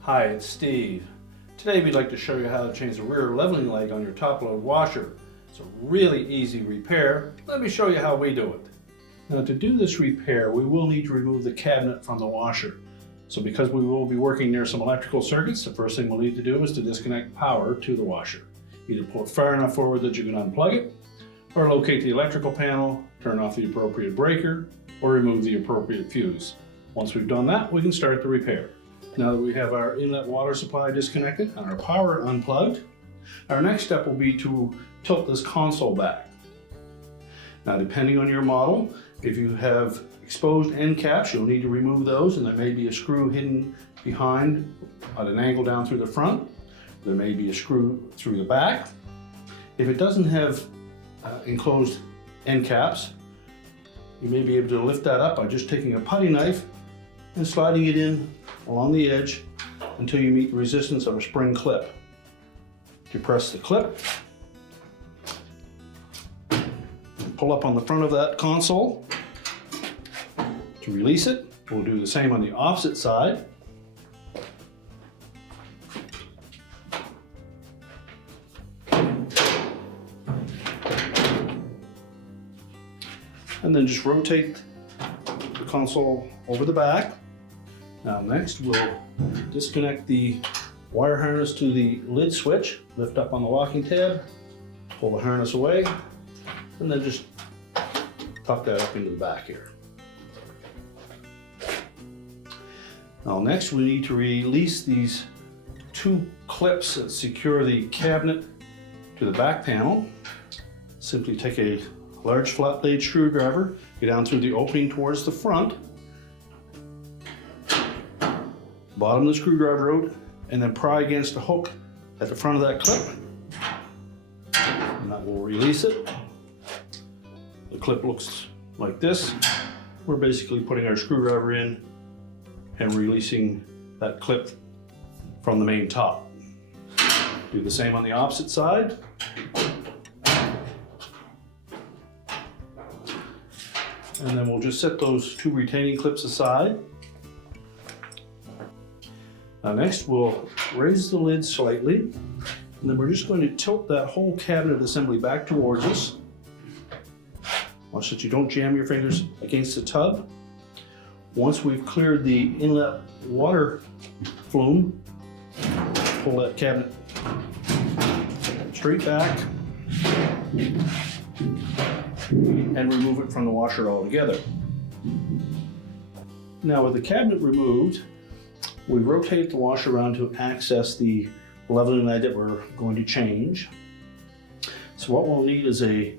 Hi, it's Steve. Today we'd like to show you how to change the rear leveling leg on your top load washer. It's a really easy repair. Let me show you how we do it. Now, to do this repair, we will need to remove the cabinet from the washer. So because we will be working near some electrical circuits, the first thing we'll need to do is to disconnect power to the washer. Either pull it far enough forward that you can unplug it, or locate the electrical panel, turn off the appropriate breaker, or remove the appropriate fuse. Once we've done that, we can start the repair. Now that we have our inlet water supply disconnected and our power unplugged, our next step will be to tilt this console back. Now, depending on your model, if you have exposed end caps, you'll need to remove those, and there may be a screw hidden behind at an angle down through the front. There may be a screw through the back. If it doesn't have enclosed end caps, you may be able to lift that up by just taking a putty knife and sliding it in along the edge until you meet the resistance of a spring clip. Depress the clip, and pull up on the front of that console to release it. We'll do the same on the opposite side. And then just rotate the console over the back. Now next, we'll disconnect the wire harness to the lid switch, lift up on the locking tab, pull the harness away, and then just tuck that up into the back here. Now next, we need to release these two clips that secure the cabinet to the back panel. Simply take a large flat blade screwdriver, go down through the opening towards the front, bottom of the screwdriver out, and then pry against the hook at the front of that clip, and that will release it. The clip looks like this. We're basically putting our screwdriver in and releasing that clip from the main top. Do the same on the opposite side. And then we'll just set those two retaining clips aside. Now next, we'll raise the lid slightly, and then we're just going to tilt that whole cabinet assembly back towards us. Watch that you don't jam your fingers against the tub. Once we've cleared the inlet water flume, pull that cabinet straight back and remove it from the washer altogether. Now with the cabinet removed, we rotate the washer around to access the leveling leg that we're going to change. So what we'll need is a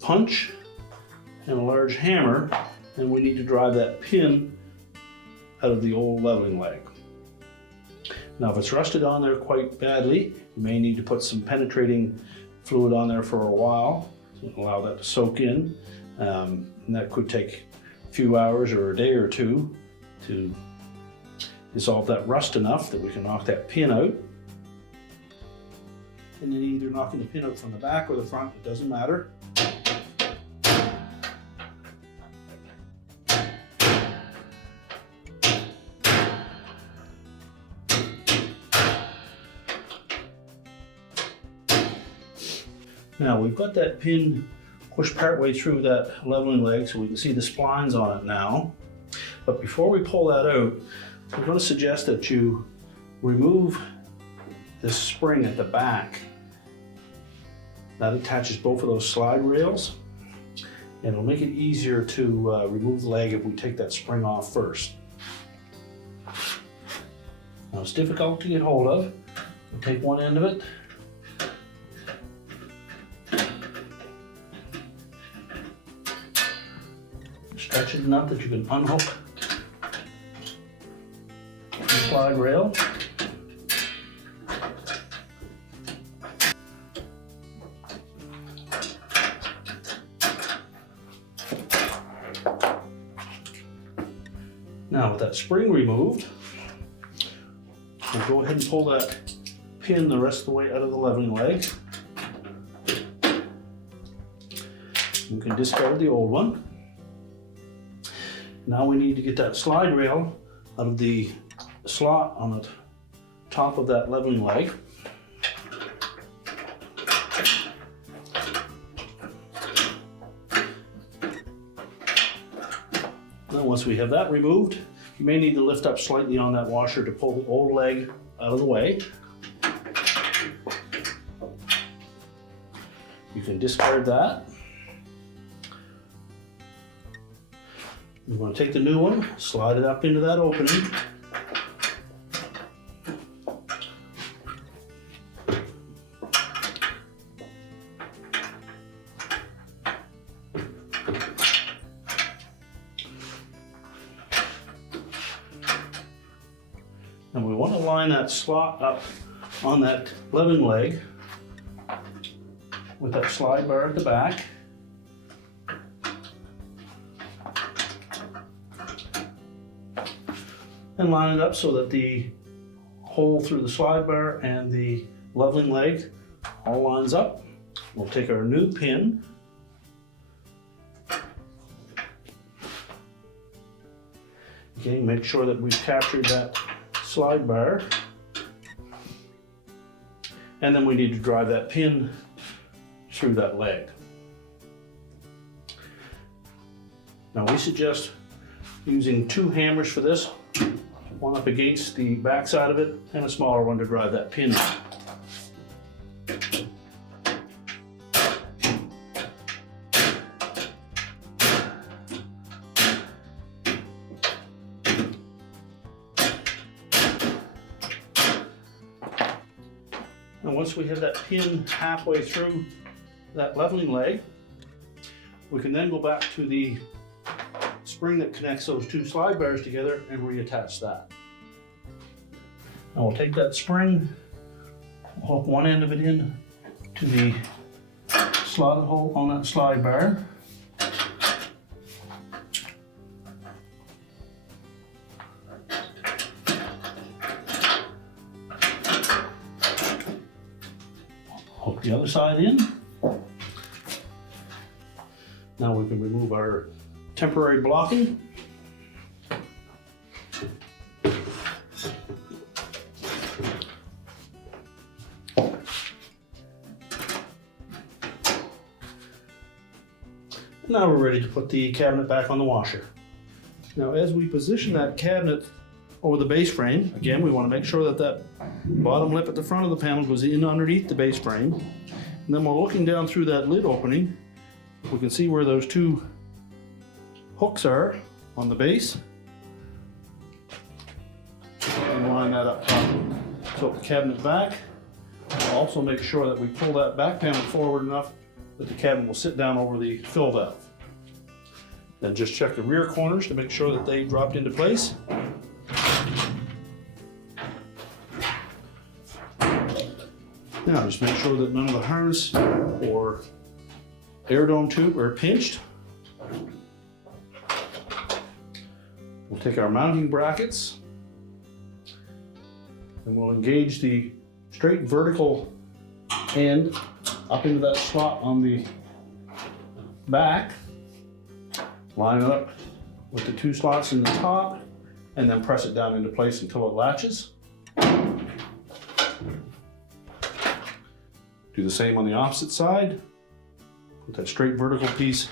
punch and a large hammer, and we need to drive that pin out of the old leveling leg. Now if it's rusted on there quite badly, you may need to put some penetrating fluid on there for a while to allow that to soak in. And that could take a few hours or a day or two to dissolve that rust enough that we can knock that pin out. And then either knocking the pin out from the back or the front, it doesn't matter. Now we've got that pin pushed partway through that leveling leg so we can see the splines on it now. But before we pull that out, we're going to suggest that you remove this spring at the back. That attaches both of those slide rails, and it'll make it easier to remove the leg if we take that spring off first. Now it's difficult to get hold of. We'll take one end of it, stretch it enough that you can unhook the slide rail. Now with that spring removed, we'll go ahead and pull that pin the rest of the way out of the leveling leg. You can discard the old one. Now we need to get that slide rail out of the slot on the top of that leveling leg. Now once we have that removed, you may need to lift up slightly on that washer to pull the old leg out of the way. You can discard that. You're going to take the new one, slide it up into that opening. And we want to line that slot up on that leveling leg with that slide bar at the back. And line it up so that the hole through the slide bar and the leveling leg all lines up. We'll take our new pin, okay, make sure that we've captured that slide bar, and then we need to drive that pin through that leg. Now we suggest using 2 hammers for this, one up against the back side of it and a smaller one to drive that pin in. And once we have that pin halfway through that leveling leg, we can then go back to the spring that connects those 2 slide bars together and reattach that. Now we'll take that spring, we'll hook one end of it in to the slotted hole on that slide bar. Hook the other side in. Now we can remove our temporary blocking. Now we're ready to put the cabinet back on the washer. Now as we position that cabinet over the base frame, again we want to make sure that that bottom lip at the front of the panel goes in underneath the base frame. And then while looking down through that lid opening, we can see where those 2 hooks are on the base. And line that up top. Tilt the cabinet back. Also make sure that we pull that back panel forward enough that the cabinet will sit down over the fill valve. Then just check the rear corners to make sure that they dropped into place. Now just make sure that none of the harness or air dome tube are pinched. We'll take our mounting brackets and we'll engage the straight vertical end up into that slot on the back. Line it up with the 2 slots in the top and then press it down into place until it latches. Do the same on the opposite side. Put that straight vertical piece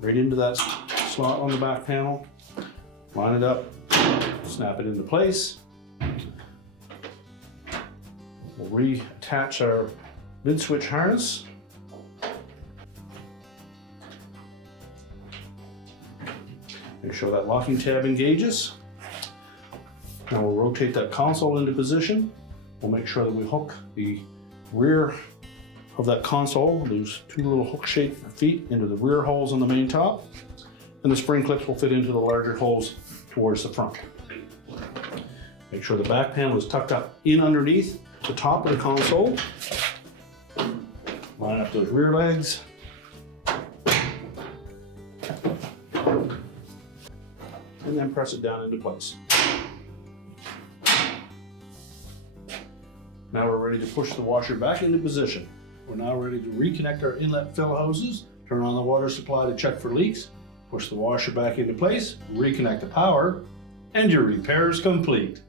right into that slot on the back panel. Line it up, snap it into place. We'll reattach our mid switch harness. Make sure that locking tab engages. Now we'll rotate that console into position. We'll make sure that we hook the rear of that console, those 2 little hook-shaped feet, into the rear holes on the main top, and the spring clips will fit into the larger holes towards the front. Make sure the back panel is tucked up in underneath the top of the console. Line up those rear legs. And then press it down into place. Now we're ready to push the washer back into position. We're now ready to reconnect our inlet fill hoses, turn on the water supply to check for leaks, push the washer back into place, reconnect the power, and your repair is complete.